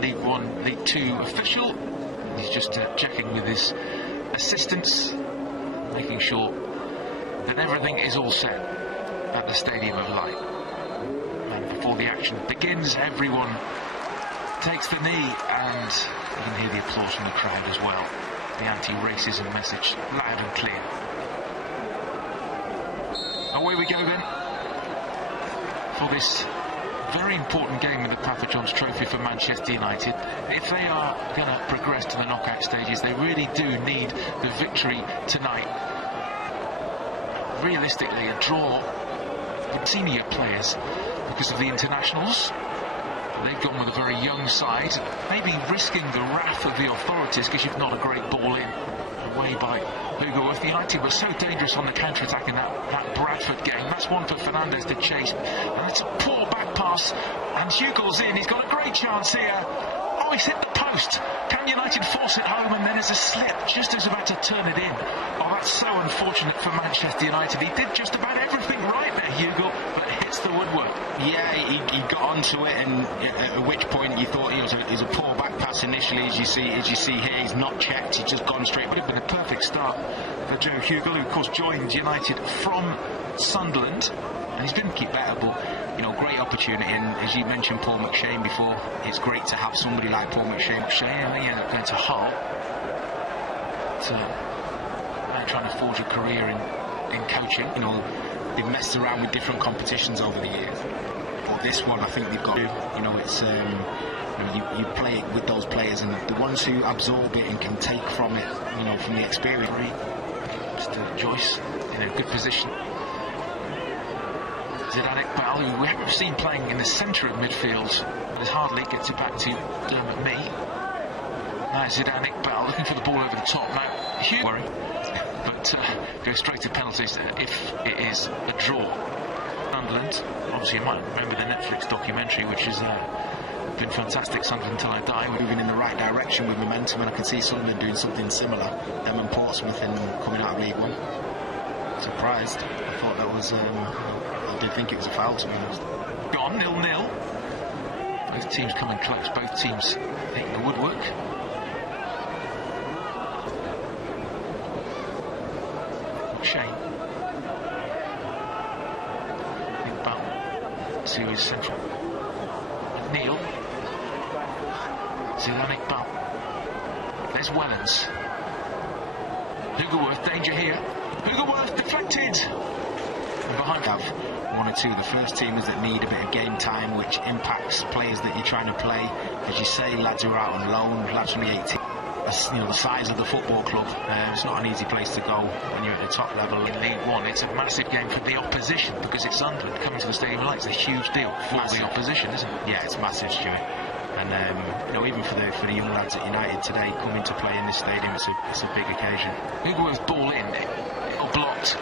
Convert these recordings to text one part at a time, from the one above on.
League One, League Two official. He's just checking with his assistants, making sure that everything is all set at the Stadium of Light. And before the action begins, everyone takes the knee, and you can hear the applause from the crowd as well. The anti-racism message loud and clear. Away we go then for this very important game in the Papa John's Trophy for Manchester United. If they are going to progress to the knockout stages, they really do need the victory tonight. Realistically, a draw with senior players because of the internationals. They've gone with a very young side, maybe risking the wrath of the authorities because you've not a great ball in. Away by Hugo Worth. United were so dangerous on the counter-attack in that Bradford game. That's one for Fernandes to chase. And it's a poor back pass. And Hugo's in. He's got a great chance here. Oh, he's hit the post. Can United force it home? And then there's a slip just as about to turn it in. Oh, that's so unfortunate for Manchester United. He did just about everything right there, Hugo, but hits the woodwork. Yeah, he got onto it, and at which point you thought it was a poor back pass initially, as you see here. He's not checked, he's just gone straight. Would have been a perfect start for Joe Hugo, who of course joined United from Sunderland, and he's been keep better, but great opportunity. And as you mentioned Paul McShane before, it's great to have somebody like Paul McShane. Going to Hull, trying to forge a career in coaching. They've messed around with different competitions over the years, but this one I think they've got to. It's you play it with those players, and the ones who absorb it and can take from it, from the experience. Mr. Joyce in a good position. Zidane Iqbal, who we haven't seen playing in the centre of midfield, but hardly gets it back to Dermot Mee. Now Zidane Iqbal looking for the ball over the top. Now, huge worry, but goes straight to penalties if it is a draw. Sunderland, obviously you might remember the Netflix documentary, which has been fantastic, Sunderland Until I Die. We're moving in the right direction with momentum, and I can see Sunderland doing something similar. Them and Portsmouth coming out of League One. Surprised. I thought that was, I did think it was a foul, to be honest. Gone, 0-0. Both teams coming close, both teams hitting the woodwork. Shane. Iqbal to his central. Neil. Zidane Iqbal. There's Wellens. Hugo Worth, danger here. Hugo Worth deflected. And behind have one or two of the first teamers that need a bit of game time, which impacts players that you're trying to play. As you say, lads who are out on loan, lads from the 18. The size of the football club, it's not an easy place to go when you're at the top level in League One. It's a massive game for the opposition because it's Sunderland coming to the Stadium of Light. It's a huge deal for the opposition, isn't it? Yeah, it's massive, Stuart. And even for the young lads at United today coming to play in this stadium, it's a big occasion. Hugo's ball in, blocked,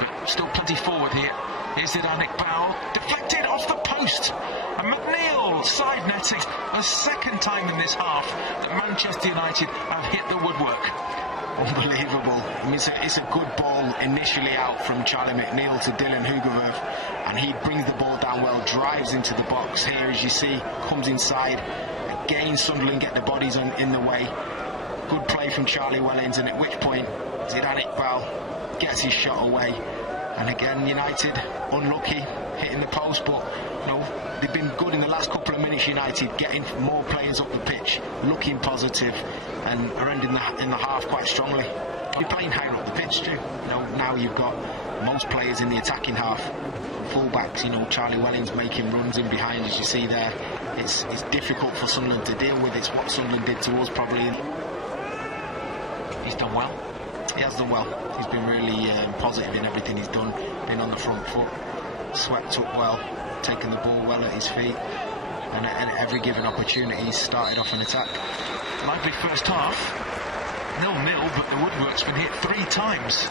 but still plenty forward here. Here's Zidane Iqbal, deflected off the post, and McNeil side netting. A second time in this half that Manchester United have hit the woodwork. Unbelievable. I mean, it's a good ball initially out from Charlie McNeil to Dylan Hugoverf, and he brings the ball down well, drives into the box. Here, as you see, comes inside. Again, Sunderland get the bodies in the way. Good play from Charlie Wellens, and at which point Zidane Iqbal gets his shot away. And again, United unlucky, hitting the post, but they've been good in the last couple of minutes. United getting more players up the pitch, looking positive, and are ending in the half quite strongly. You're playing higher up the pitch too. Now you've got most players in the attacking half, fullbacks. Charlie Wellens making runs in behind, as you see there. It's difficult for Sunderland to deal with. It's what Sunderland did to us probably. He's done well. He has done well. He's been really positive in everything he's done. Been on the front foot, swept up well, taken the ball well at his feet, and at every given opportunity he's started off an attack. Lively first half, 0-0, but the woodwork's been hit 3 times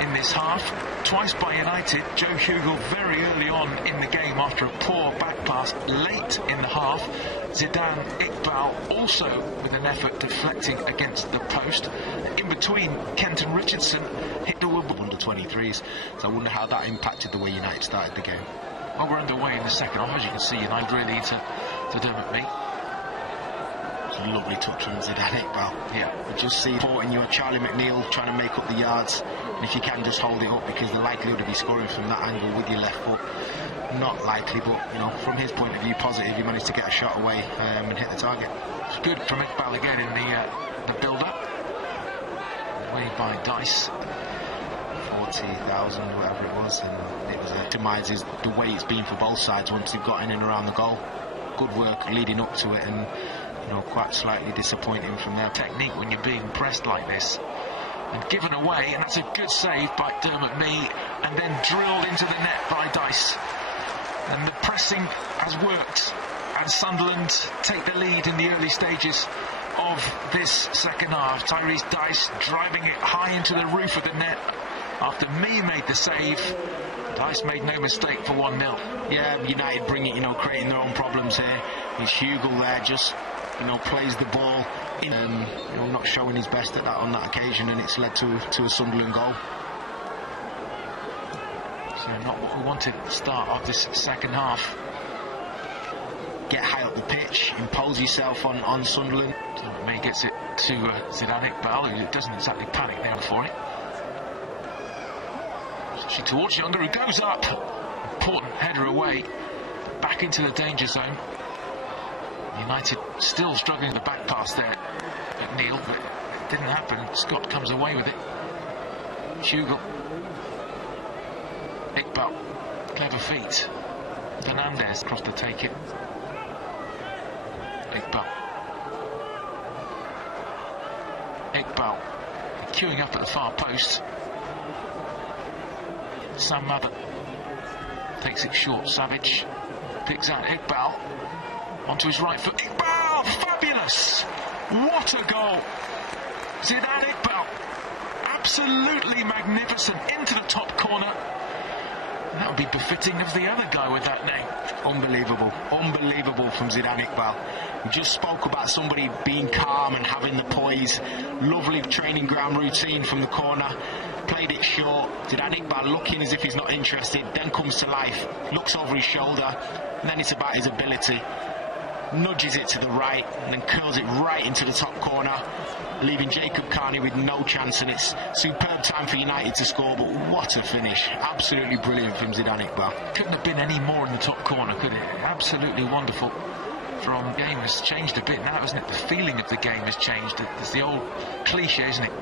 in this half, twice by United. Joe Hugo very early on in the game after a poor back pass late in the half. Zidane Iqbal also with an effort deflecting against the post. In between, Kenton Richardson hit the woodwork. Under 23s, so I wonder how that impacted the way United started the game. Well, we're underway in the second half, as you can see. United really to Dermot Mee. Lovely touch from Zidane Iqbal. Yeah. You just see supporting your Charlie McNeil trying to make up the yards, and if you can just hold it up, because the likelihood of you scoring from that angle with your left foot, not likely, but you know, from his point of view, positive. You managed to get a shot away and hit the target. It's good from Iqbal again in the build-up. Way by Dice. 40,000, whatever it was, and it was optimises the way it's been for both sides once they've got in and around the goal. Good work leading up to it, and you know, quite slightly disappointing from their technique when you're being pressed like this and given away, and that's a good save by Dermot Mee, and then drilled into the net by Dice. And the pressing has worked, and Sunderland take the lead in the early stages of this second half. Tyrese Dice driving it high into the roof of the net after Mee made the save. Dice made no mistake for 1-0. Yeah, United bring it, you know, creating their own problems here. It's Hugill there, just, you know, plays the ball in, you know, not showing his best at that on that occasion, and it's led to a Sunderland goal. So not what we wanted at the start of this second half. Get high up the pitch, impose yourself on Sunderland. So Mee gets it to Zidane Iqbal, who doesn't exactly panic there for it. She towards Younger, who goes up. Important header away, back into the danger zone. United still struggling with the back pass there at Neil, but it didn't happen. Scott comes away with it. Hugill. Iqbal. Clever feet. Fernandez across to take it. Iqbal. Iqbal queuing up at the far post. Sam Mather takes it short. Savage picks out Iqbal onto his right foot. Iqbal! Fabulous! What a goal! Zidane Iqbal, absolutely magnificent, into the top corner. That would be befitting of the other guy with that name. Unbelievable, unbelievable from Zidane Iqbal. We just spoke about somebody being calm and having the poise. Lovely training ground routine from the corner. Played it short. Zidane Iqbal looking as if he's not interested, then comes to life, looks over his shoulder, and then it's about his ability. Nudges it to the right and then curls it right into the top corner, leaving Jacob Carney with no chance, and it's superb time for United to score, but what a finish. Absolutely brilliant from Zidane Iqbal. Couldn't have been any more in the top corner, could it? Absolutely wonderful. From game has changed a bit now, isn't it? The feeling of the game has changed. It's the old cliche, isn't it?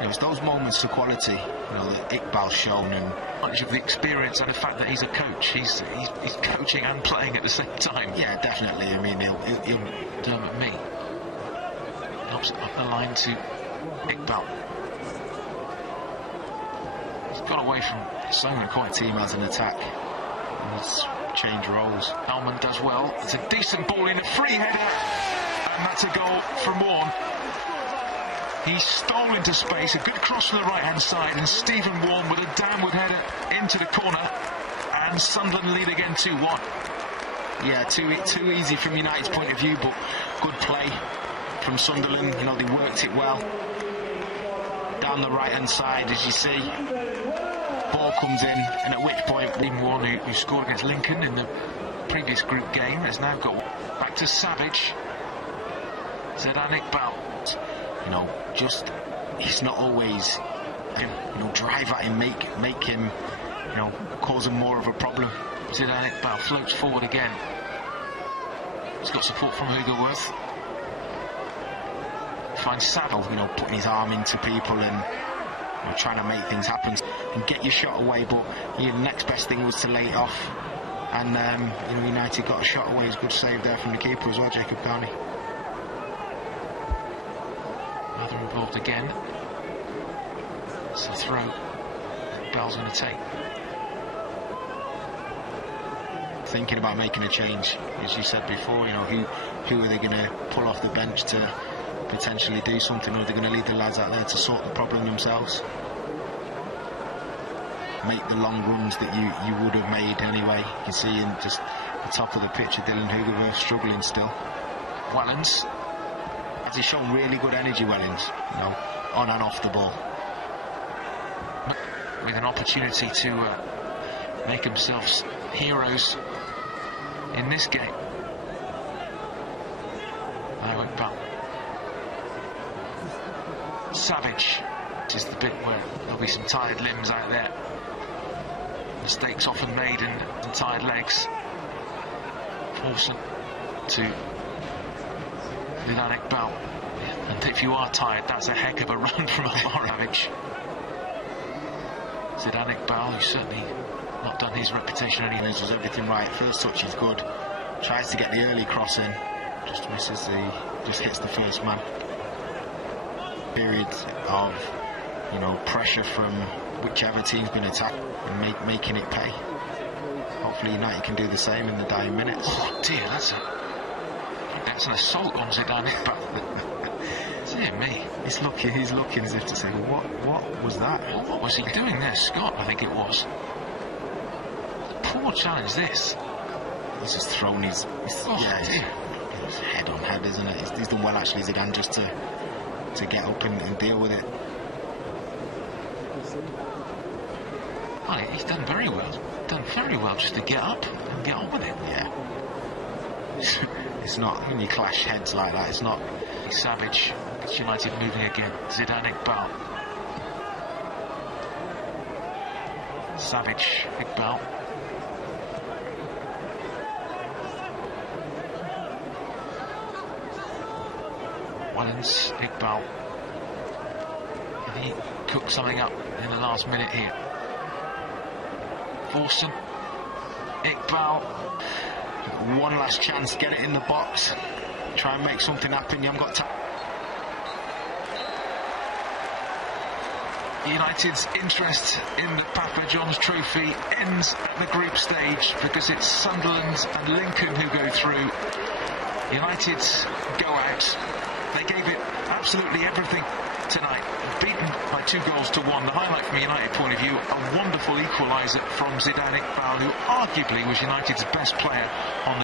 It was those moments of quality, you know, that Iqbal's shown, and much of the experience and the fact that he's a coach. He's coaching and playing at the same time. Yeah, definitely. I mean, he'll Dermot Mee helps up the line to Iqbal. He's got away from Simon quite. Team has an attack. Let's change roles. Alman does well. It's a decent ball in, a free header, and that's a goal from Warne. He stole into space, a good cross from the right-hand side, and Stephen Warne with a downward header into the corner, and Sunderland lead again 2-1. Yeah, too easy from United's point of view, but good play from Sunderland. You know, they worked it well. Down the right-hand side, as you see. Ball comes in, and at which point... Warne, who scored against Lincoln in the previous group game, has now got back to Savage. Zidane Iqbal. You know, just, it's not always, you know, drive at him, make him, you know, cause him more of a problem. Zidane Iqbal floats forward again. He's got support from Hugerworth. Finds Saddle, you know, putting his arm into people and, you know, trying to make things happen and get your shot away, but the next best thing was to lay it off. And, you know, United got a shot away. It's a good save there from the keeper as well, Jacob Carney. Involved again. It's a throw. Bell's going to take. Thinking about making a change, as you said before. You know, who are they going to pull off the bench to potentially do something, or are they going to leave the lads out there to sort the problem themselves? Make the long runs that you would have made anyway. You can see in just the top of the picture, Dylan Hugerworth struggling still. Wellens. He's shown really good energy, Wellens, you know, on and off the ball. With an opportunity to make themselves heroes in this game. Now Iqbal. Savage. This is the bit where there'll be some tired limbs out there. Mistakes often made in tired legs. Paulson to Zidane Iqbal. And if you are tired, that's a heck of a run from Savage. Zidane Iqbal, who's certainly not done his reputation any. Does everything right. First touch is good. Tries to get the early cross in. Just misses just hits the first man. Period of, pressure from whichever team's been attacked and making it pay. Hopefully United can do the same in the dying minutes. Oh dear, that's an assault on Zidane Iqbal. Dear me. He's looking as if to say, well, what was that? What was he doing there? Scott, I think it was. Poor challenge this. He's just thrown his head on head, isn't it? He's done well actually, Zidane, just to get up and deal with it. Oh, he's done very well. Done very well just to get up and get on with it. Yeah. It's not, when you clash heads like that, it's not. Savage. It's United moving again. Zidane Iqbal. Savage, Iqbal. Wallens, Iqbal. Can he cook something up in the last minute here? Forson, Iqbal. One last chance, get it in the box. Try and make something happen. You haven't got time. United's interest in the Papa John's Trophy ends at the group stage because it's Sunderland and Lincoln who go through. United go out. They gave it absolutely everything tonight, beaten by 2-1. The highlight from a United point of view, a wonderful equaliser from Zidane Iqbal, who arguably was United's best player on the